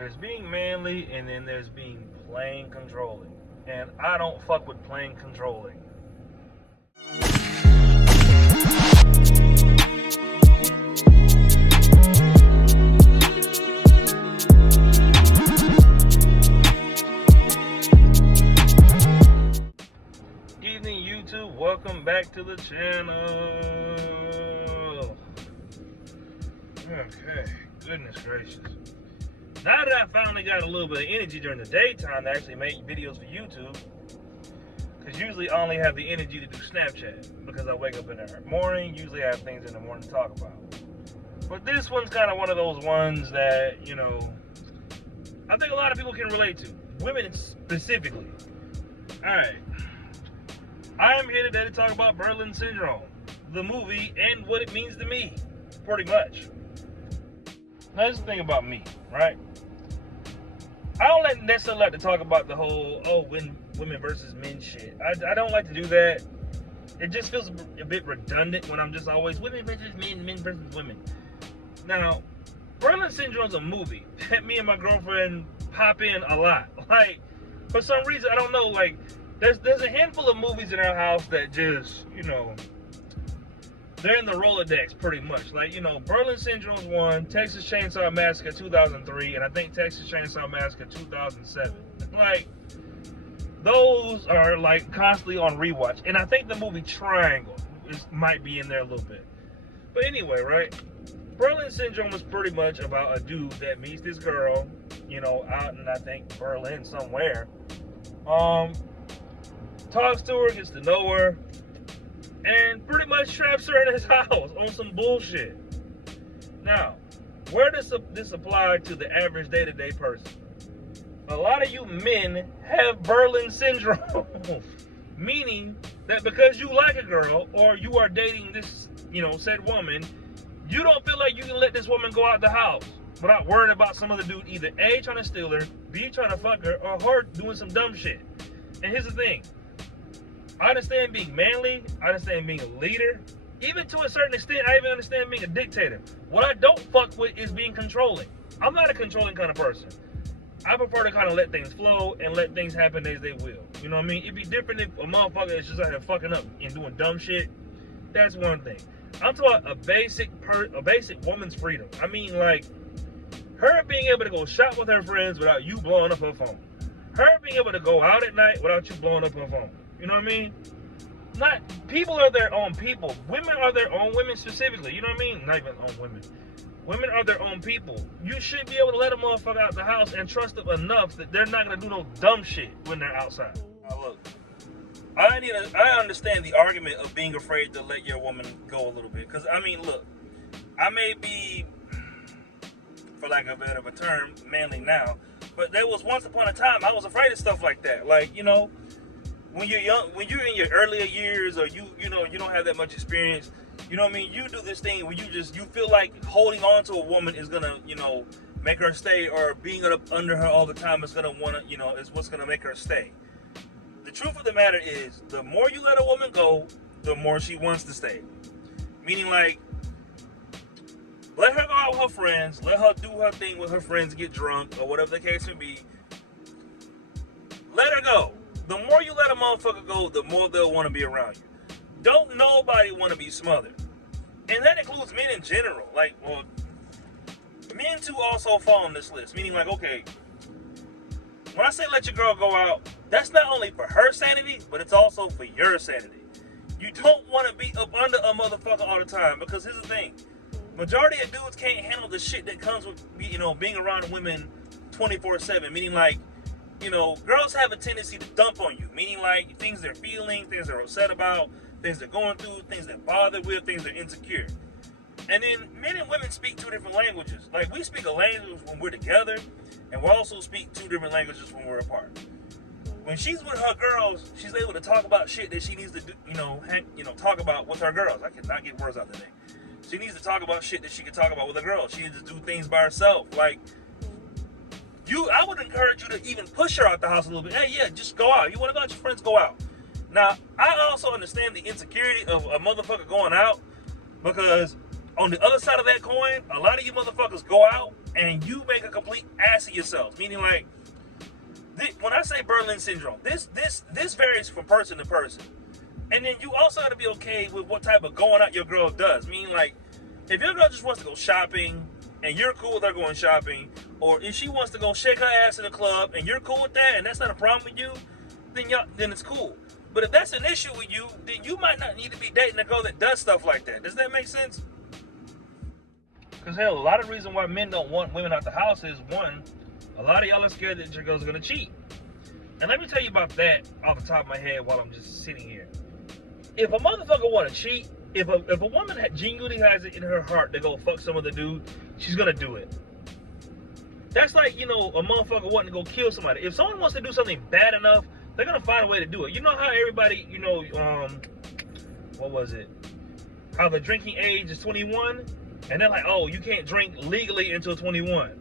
There's being manly, and then there's being plain controlling. And I don't fuck with plain controlling. Evening, YouTube. Welcome back to the channel. Okay, goodness gracious. Now that I finally got a little bit of energy during the daytime to actually make videos for YouTube, because usually I only have the energy to do Snapchat because I wake up in the morning, usually I have things in the morning to talk about. But this one's kind of one of those ones that, you know, I think a lot of people can relate to, women specifically. Alright, I am here today to talk about Berlin Syndrome, the movie, and what it means to me, pretty much. Now, that's the thing about me, right? I don't necessarily like to talk about the whole, women versus men shit. I don't like to do that. It just feels a bit redundant when I'm just always women versus men, men versus women. Now, Berlin Syndrome is a movie that me and my girlfriend pop in a lot. Like, for some reason, I don't know, like, there's a handful of movies in our house that just, you know, they're in the Rolodex pretty much. Like, you know, Berlin Syndrome's one, Texas Chainsaw Massacre 2003, and I think Texas Chainsaw Massacre 2007. Like, those are like constantly on rewatch. And I think the movie Triangle might be in there a little bit. But anyway, right? Berlin Syndrome is pretty much about a dude that meets this girl, you know, out in, I think, Berlin somewhere. Talks to her, gets to know her, and pretty much traps her in his house on some bullshit. Now, where does this apply to the average day-to-day person? A lot of you men have Berlin Syndrome. Meaning that because you like a girl or you are dating this, you know, said woman, you don't feel like you can let this woman go out the house without worrying about some other dude either A, trying to steal her, B, trying to fuck her, or her doing some dumb shit. And here's the thing. I understand being manly, I understand being a leader. Even to a certain extent, I even understand being a dictator. What I don't fuck with is being controlling. I'm not a controlling kind of person. I prefer to kind of let things flow and let things happen as they will. You know what I mean? It'd be different if a motherfucker is just out here fucking up and doing dumb shit. That's one thing. I'm talking a basic woman's freedom. I mean, like, her being able to go shop with her friends without you blowing up her phone. Her being able to go out at night without you blowing up her phone. You know what I mean? People are their own people. Women are their own women specifically. You know what I mean? Not even own women. Women are their own people. You should be able to let a motherfucker out the house and trust them enough that they're not going to do no dumb shit when they're outside. Now look, I understand the argument of being afraid to let your woman go a little bit. Because, I mean, look, I may be, for lack of a better term, manly now. But there was once upon a time I was afraid of stuff like that. Like, you know, when you're young, when you're in your earlier years, or you know, you don't have that much experience, you know what I mean? You do this thing where you feel like holding on to a woman is gonna, you know, make her stay, or being up under her all the time is gonna wanna, you know, is what's gonna make her stay. The truth of the matter is, the more you let a woman go, the more she wants to stay. Meaning, like, let her go out with her friends, let her do her thing with her friends, get drunk, or whatever the case may be. Let her go. The more you let a motherfucker go, the more they'll want to be around you. Don't nobody want to be smothered. And that includes men in general. Like, well, men too also fall on this list. Meaning, like, okay, when I say let your girl go out, that's not only for her sanity, but it's also for your sanity. You don't want to be up under a motherfucker all the time, because here's the thing. Majority of dudes can't handle the shit that comes with, you know, being around women 24/7. Meaning, like, you know, girls have a tendency to dump on you. Meaning, like, things they're feeling, things they're upset about, things they're going through, things they're bothered with, things they're insecure. And then men and women speak two different languages. Like, we speak a language when we're together, and we also speak two different languages when we're apart. When she's with her girls, she's able to talk about shit that she needs to do, talk about with her girls. I cannot get words out today. She needs to talk about shit that she can talk about with her girls. She needs to do things by herself. Like, I would encourage you to even push her out the house a little bit. Hey, yeah, just go out. You want to go out, your friends, go out. Now, I also understand the insecurity of a motherfucker going out, because on the other side of that coin, a lot of you motherfuckers go out and you make a complete ass of yourself. Meaning, like, when I say Berlin syndrome, this varies from person to person. And then you also have to be okay with what type of going out your girl does. Meaning, like, if your girl just wants to go shopping and you're cool with her going shopping, or if she wants to go shake her ass in the club and you're cool with that and that's not a problem with you, then it's cool. But if that's an issue with you, then you might not need to be dating a girl that does stuff like that. Does that make sense? Because, hell, a lot of reason why men don't want women out the house is, one, a lot of y'all are scared that your girl's going to cheat. And let me tell you about that off the top of my head while I'm just sitting here. If a motherfucker want to cheat, if a woman genuinely has it in her heart to go fuck some other dude, she's going to do it. That's like, you know, a motherfucker wanting to go kill somebody. If someone wants to do something bad enough, they're going to find a way to do it. You know how everybody, you know, what was it? How the drinking age is 21? And they're like, oh, you can't drink legally until 21.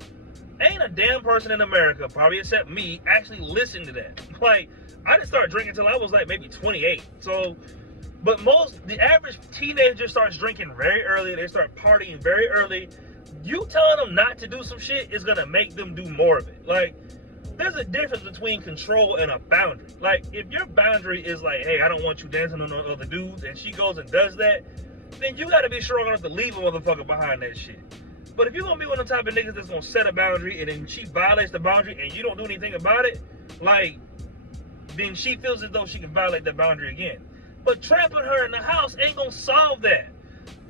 Ain't a damn person in America, probably except me, actually listened to that. Like, I didn't start drinking until I was like maybe 28. So, but the average teenager starts drinking very early. They start partying very early. You telling them not to do some shit is gonna make them do more of it. Like, there's a difference between control and a boundary. Like, if your boundary is like, hey, I don't want you dancing on other dudes, and she goes and does that, then you gotta be strong enough to leave a motherfucker behind that shit. But if you're gonna be one of the type of niggas that's gonna set a boundary and then she violates the boundary and you don't do anything about it, like, then she feels as though she can violate that boundary again. But trapping her in the house ain't gonna solve that.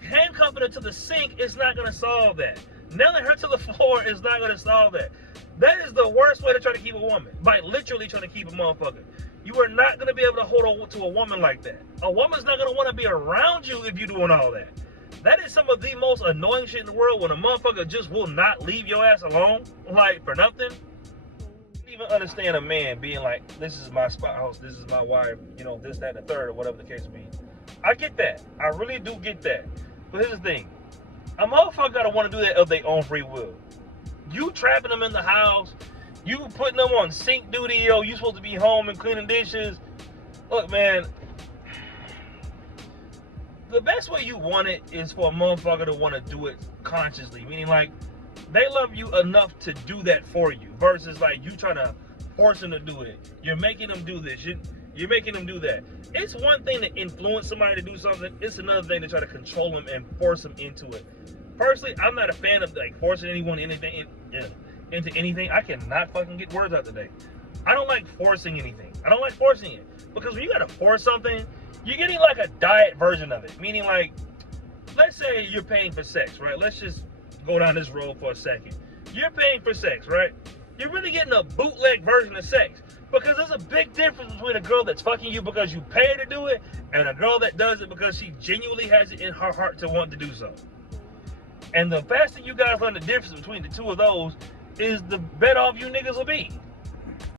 Handcuffing her to the sink is not gonna solve that. Nailing her to the floor is not gonna solve that. That is the worst way to try to keep a woman. By literally trying to keep a motherfucker. You are not gonna be able to hold on to a woman like that. A woman's not gonna wanna be around you if you're doing all that. That is some of the most annoying shit in the world, when a motherfucker just will not leave your ass alone, like, for nothing. I don't even understand a man being like, this is my spouse, this is my wife, you know, this, that, and the third, or whatever the case may be. I get that. I really do get that. But here's the thing. A motherfucker gotta want to do that of their own free will. You trapping them in the house, you putting them on sink duty, yo, you supposed to be home and cleaning dishes. Look, man, the best way you want it is for a motherfucker to want to do it consciously. Meaning, like, they love you enough to do that for you. Versus, like, you trying to force them to do it. You're making them do this. You're making them do that. It's one thing to influence somebody to do something. It's another thing to try to control them and force them into it. Personally, I'm not a fan of, like, forcing anyone into anything. I cannot fucking get words out today. I don't like forcing anything. I don't like forcing it. Because when you gotta force something, you're getting like a diet version of it. Meaning, like, let's say you're paying for sex, right? Let's just go down this road for a second. You're paying for sex, right? You're really getting a bootleg version of sex. Because there's a big difference between a girl that's fucking you because you pay her to do it, and a girl that does it because she genuinely has it in her heart to want to do so. And the faster you guys learn the difference between the two of those, is the better off you niggas will be.